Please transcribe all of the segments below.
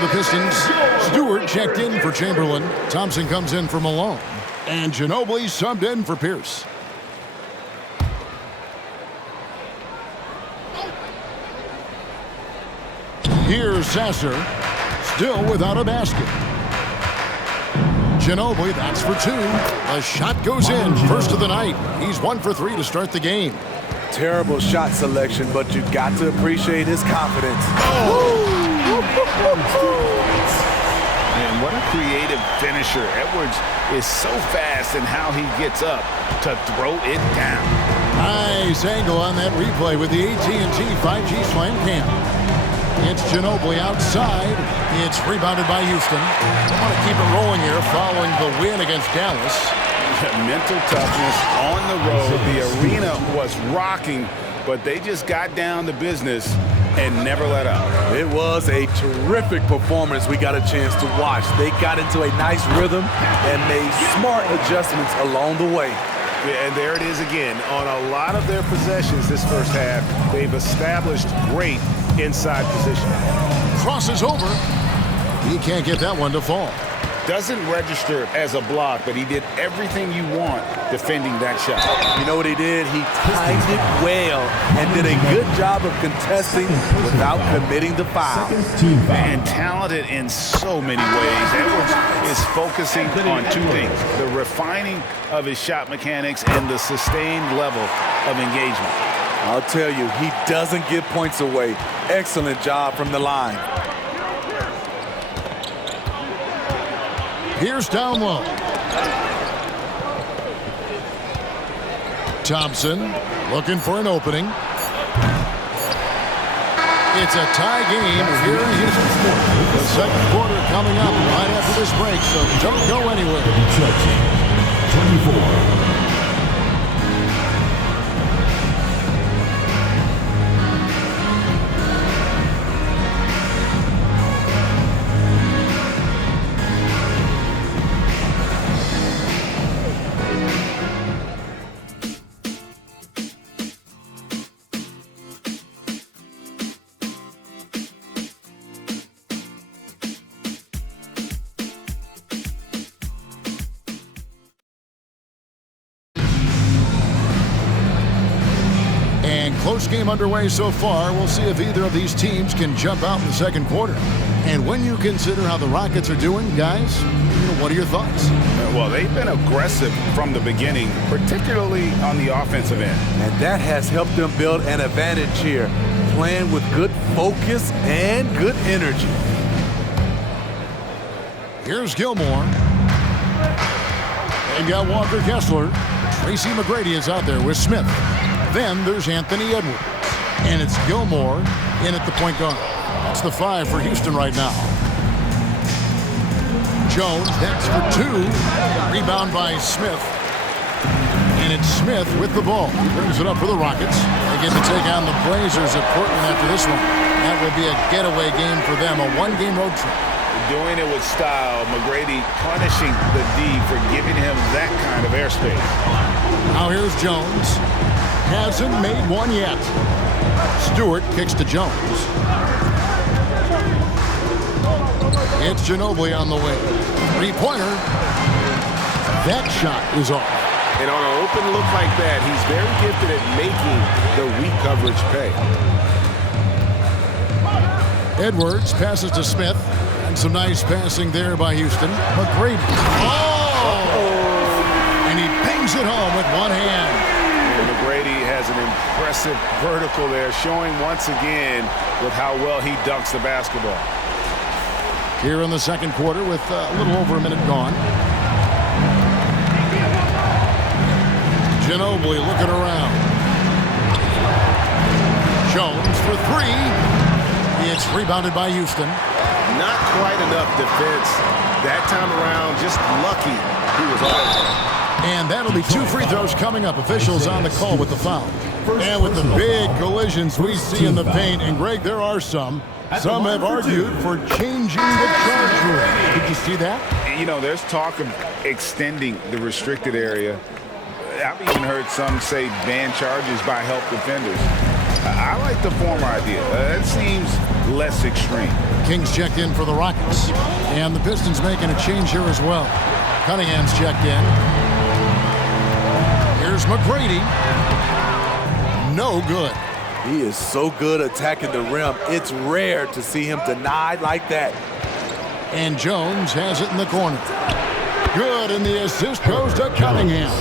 the Pistons. Stewart checked in for Chamberlain. Thompson comes in for Malone. And Ginobili subbed in for Pierce. Here's Sasser. Still without a basket. Ginobili, that's for two. The shot goes in. First of the night. He's 1 for 3 to start the game. Terrible shot selection, but you got to appreciate his confidence. And what a creative finisher. Edwards is so fast in how he gets up to throw it down. Nice angle on that replay with the AT&T 5G Slam Cam. It's Ginobili outside. It's rebounded by Houston. They want to keep it rolling here following the win against Dallas. Mental toughness on the road. The arena was rocking, but they just got down to business and never let up. It was a terrific performance we got a chance to watch. They got into a nice rhythm and made smart adjustments along the way. Yeah, and there it is again. On a lot of their possessions this first half, they've established great inside position. Crosses over. He can't get that one to fall. Doesn't register as a block, but he did everything you want defending that shot. You know what he did? He timed it well and did a good job of contesting without committing the foul. And talented in so many ways. Edwards is focusing on two things: the refining of his shot mechanics and the sustained level of engagement. I'll tell you, he doesn't give points away. Excellent job from the line. Here's down low. Thompson looking for an opening. It's a tie game here in Houston. The second quarter coming up right after this break, so don't go anywhere. 24. Close game underway so far. We'll see if either of these teams can jump out in the second quarter. And when you consider how the Rockets are doing, guys, what are your thoughts? Well, they've been aggressive from the beginning, particularly on the offensive end. And that has helped them build an advantage here, playing with good focus and good energy. Here's Gilmore. They've got Walker Kessler. Tracy McGrady is out there with Smith. Then there's Anthony Edwards. And it's Gilmore in at the point guard. That's the 5 for Houston right now. Jones, that's for 2. Rebound by Smith. And it's Smith with the ball. He brings it up for the Rockets. They get to take on the Blazers at Portland after this one. That will be a getaway game for them, a one-game road trip. Doing it with style. McGrady punishing the D for giving him that kind of airspace. Now here's Jones. Hasn't made one yet. Stewart kicks to Jones. It's Ginobili on the wing. Three-pointer. That shot is off. And on an open look like that, he's very gifted at making the weak coverage pay. Edwards passes to Smith. And some nice passing there by Houston. McGrady. And he pings it home with one hand. McGrady has an impressive vertical there, showing once again with how well he dunks the basketball. Here in the second quarter with a little over a minute gone. Ginobili looking around. Jones for 3. It's rebounded by Houston. Not quite enough defense that time around. Just lucky he was on. And that'll be 2 free throws coming up. Officials on the call with the foul. And with the big collisions we see in the paint, and Greg, there are some have argued for changing the charge rule. Did you see that? You know, there's talk of extending the restricted area. I've even heard some say ban charges by help defenders. I like the former idea. It seems less extreme. King's checked in for the Rockets. And the Pistons making a change here as well. Cunningham's checked in. Here's McGrady. No good. He is so good attacking the rim. It's rare to see him denied like that. And Jones has it in the corner. Good, and the assist goes to Cunningham.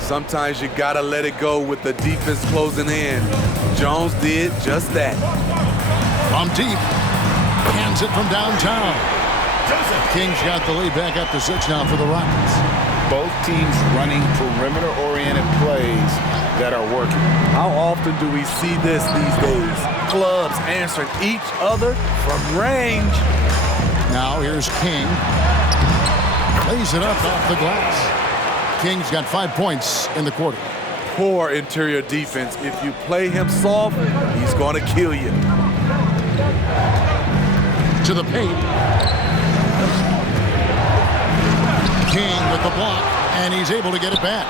Sometimes you gotta let it go with the defense closing in. Jones did just that. From deep. Hands it from downtown. Kings got the lead back up to 6 now for the Rockets. Both teams running perimeter-oriented plays that are working. How often do we see this these days? Clubs answering each other from range. Now here's King. Lays it up off the glass. King's got 5 points in the quarter. Poor interior defense. If you play him soft, he's gonna kill you. To the paint. King with the block, and he's able to get it back.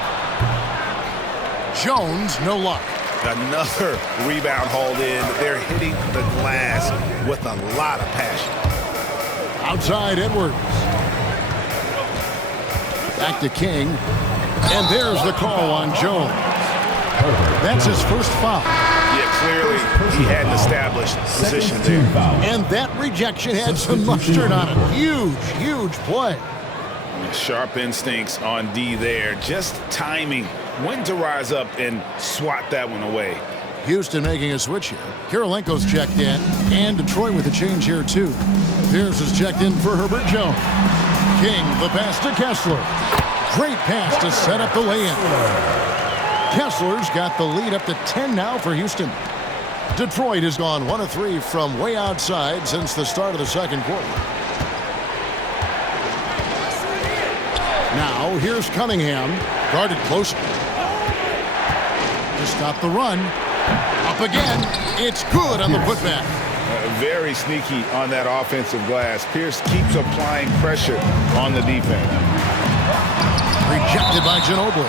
Jones, no luck. Another rebound hauled in. They're hitting the glass with a lot of passion. Outside Edwards. Back to King. And there's the call on Jones. That's his first foul. Yeah, clearly he hadn't established position there. And that rejection had some mustard on it. Huge, huge play. Sharp instincts on D there. Just timing when to rise up and swat that one away. Houston making a switch here. Kirilenko's checked in, and Detroit with a change here too. Pierce is checked in for Herbert Jones. King, the pass to Kessler. Great pass to set up the lay-in. Kessler's got the lead up to 10 now for Houston. Detroit has gone 1 of 3 from way outside since the start of the second quarter. Now here's Cunningham, guarded closely. To stop the run. Up again. It's good on the putback. Very sneaky on that offensive glass. Pierce keeps applying pressure on the defense. Rejected by Ginobili.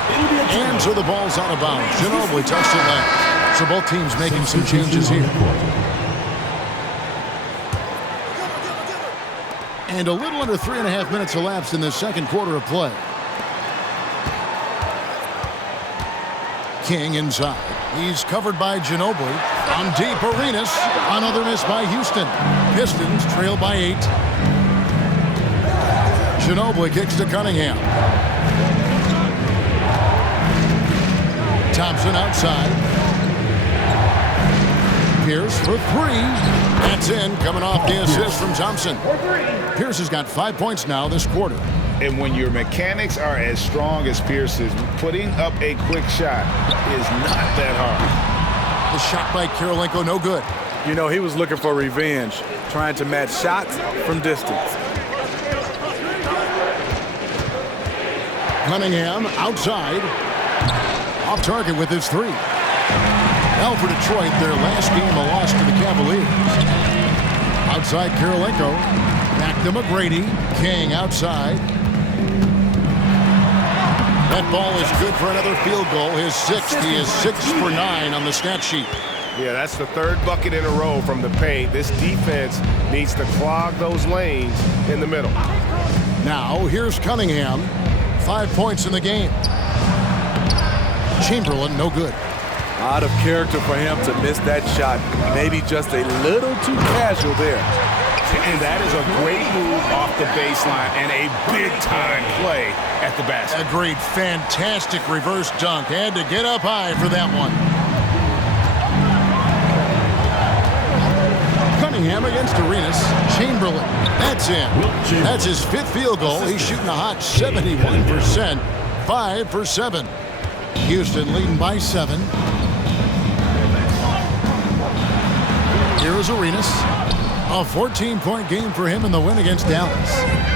And so the ball's out of bounds. Ginobili touched it last. So both teams making some changes here. And a little under 3.5 minutes elapsed in the second quarter of play. King inside. He's covered by Ginobili. On deep, Arenas. Another miss by Houston. Pistons trail by 8. Ginobili kicks to Cunningham. Thompson outside. Pierce for 3. That's in, coming off the assist from Thompson. Pierce has got 5 points now this quarter. And when your mechanics are as strong as Pierce's, putting up a quick shot is not that hard. The shot by Kirilenko, no good. You know, he was looking for revenge, trying to match shots from distance. Cunningham outside. Off target with his 3. Now for Detroit, their last game a loss to the Cavaliers. Outside Kirilenko. Back to McGrady. King outside. That ball is good for another field goal. His 6th. He is 6 for 9 on the stat sheet. Yeah, that's the 3rd bucket in a row from the paint. This defense needs to clog those lanes in the middle. Now, here's Cunningham. 5 points in the game. Chamberlain, no good. Out of character for him to miss that shot. Maybe just a little too casual there. And that is a great move off the baseline and a big-time play at the basket. Agreed. Fantastic reverse dunk. Had to get up high for that one. Cunningham against Arenas. Chamberlain. That's in. That's his 5th field goal. He's shooting a hot 71%. 5 for 7. Houston leading by 7. Here is Arenas. A 14-point game for him in the win against Dallas.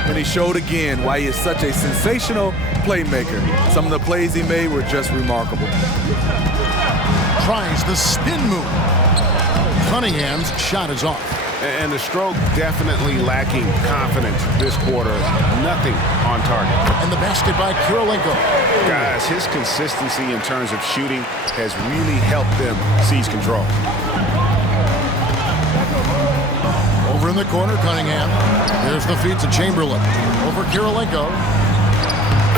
And he showed again why he is such a sensational playmaker. Some of the plays he made were just remarkable. Tries the spin move. Cunningham's shot is off. And the stroke definitely lacking confidence this quarter. Nothing on target. And the basket by Kirilenko. Guys, his consistency in terms of shooting has really helped them seize control. Over in the corner, Cunningham. There's the feed to Chamberlain. Over Kirilenko.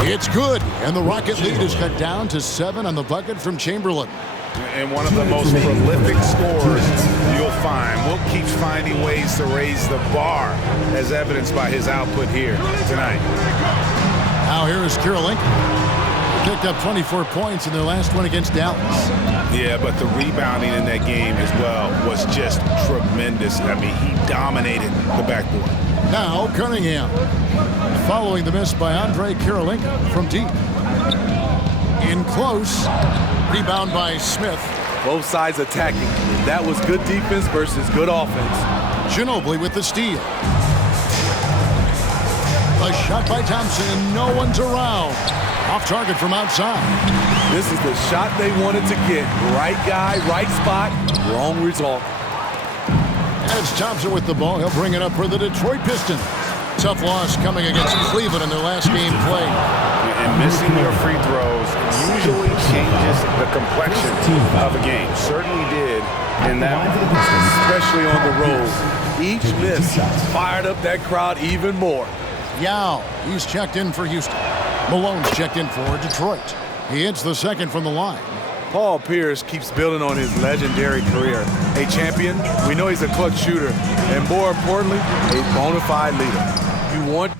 It's good, and the Rocket lead is cut down to 7 on the bucket from Chamberlain. And one of the most prolific scorers you'll find. Wilt keeps finding ways to raise the bar, as evidenced by his output here tonight. Now here is Kirilenko. Picked up 24 points in their last one against Dallas. Yeah, but the rebounding in that game as well was just tremendous. I mean, he dominated the backboard. Now Cunningham. Following the miss by Andre Kirilenko from deep. In close. Rebound by Smith. Both sides attacking. That was good defense versus good offense. Ginobili with the steal. A shot by Thompson, and no one's around. Off target from outside. This is the shot they wanted to get. Right guy, right spot, wrong result. As Thompson with the ball, he'll bring it up for the Detroit Pistons. Tough loss coming against Cleveland in their last game played. And missing your free throws usually changes the complexion of a game. Certainly did in that one. Especially on the road. Each miss fired up that crowd even more. Yao, he's checked in for Houston. Malone's checked in for Detroit. He hits the second from the line. Paul Pierce keeps building on his legendary career. A champion, we know he's a clutch shooter, and more importantly, a bona fide leader. You want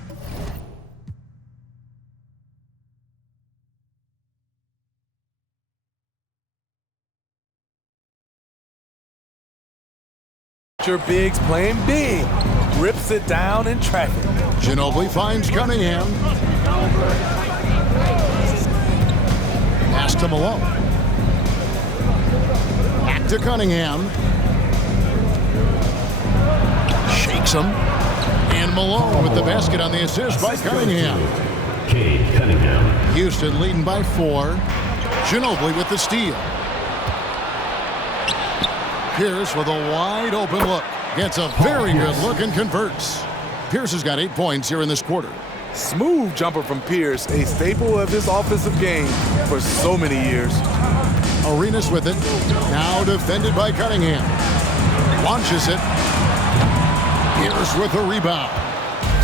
your bigs playing big. Rips it down in traffic. Ginobili finds Cunningham. Pass to Malone. Back to Cunningham. Shakes him. And Malone with the basket on the assist by Cunningham. Cade Cunningham. Houston leading by 4. Ginobili with the steal. Pierce with a wide open look. Gets a very good look and converts. Pierce has got 8 points here in this quarter. Smooth jumper from Pierce, a staple of his offensive game for so many years. Arenas with it. Now defended by Cunningham. Launches it. Pierce with a rebound.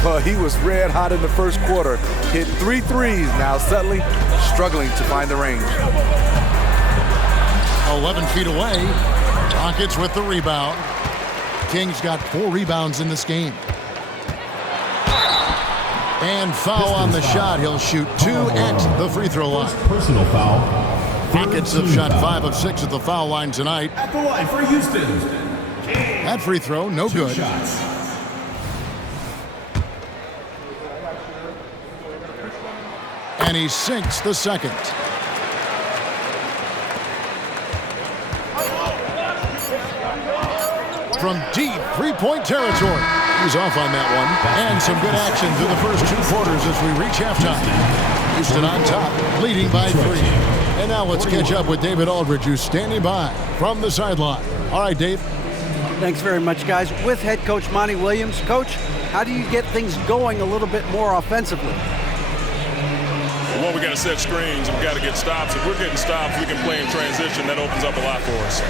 Well, he was red hot in the first quarter. Hit 3 threes, now suddenly struggling to find the range. 11 feet away. Rockets with the rebound. Kings got 4 rebounds in this game. And foul on the shot. He'll shoot 2 at the free throw line. Personal foul. Rockets have shot 5 of 6 at the foul line tonight. At the line for Houston. That free throw, no good. Shots. And he sinks the second. From deep three-point territory. He's off on that one. And some good action through the first 2 quarters as we reach halftime. Houston on top, leading by 3. And now let's catch up with David Aldridge, who's standing by from the sideline. All right, Dave. Thanks very much, guys. With head coach Monty Williams. Coach, how do you get things going a little bit more offensively? Well, we got to set screens and we got to get stops. If we're getting stops, we can play in transition. That opens up a lot for us.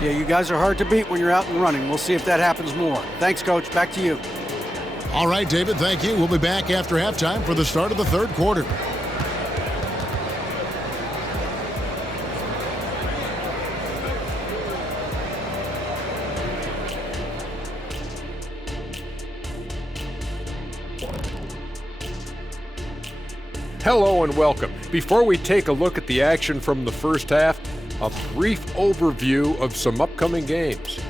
Yeah, you guys are hard to beat when you're out and running. We'll see if that happens more. Thanks, Coach. Back to you. All right, David, thank you. We'll be back after halftime for the start of the third quarter. Hello and welcome. Before we take a look at the action from the first half, a brief overview of some upcoming games.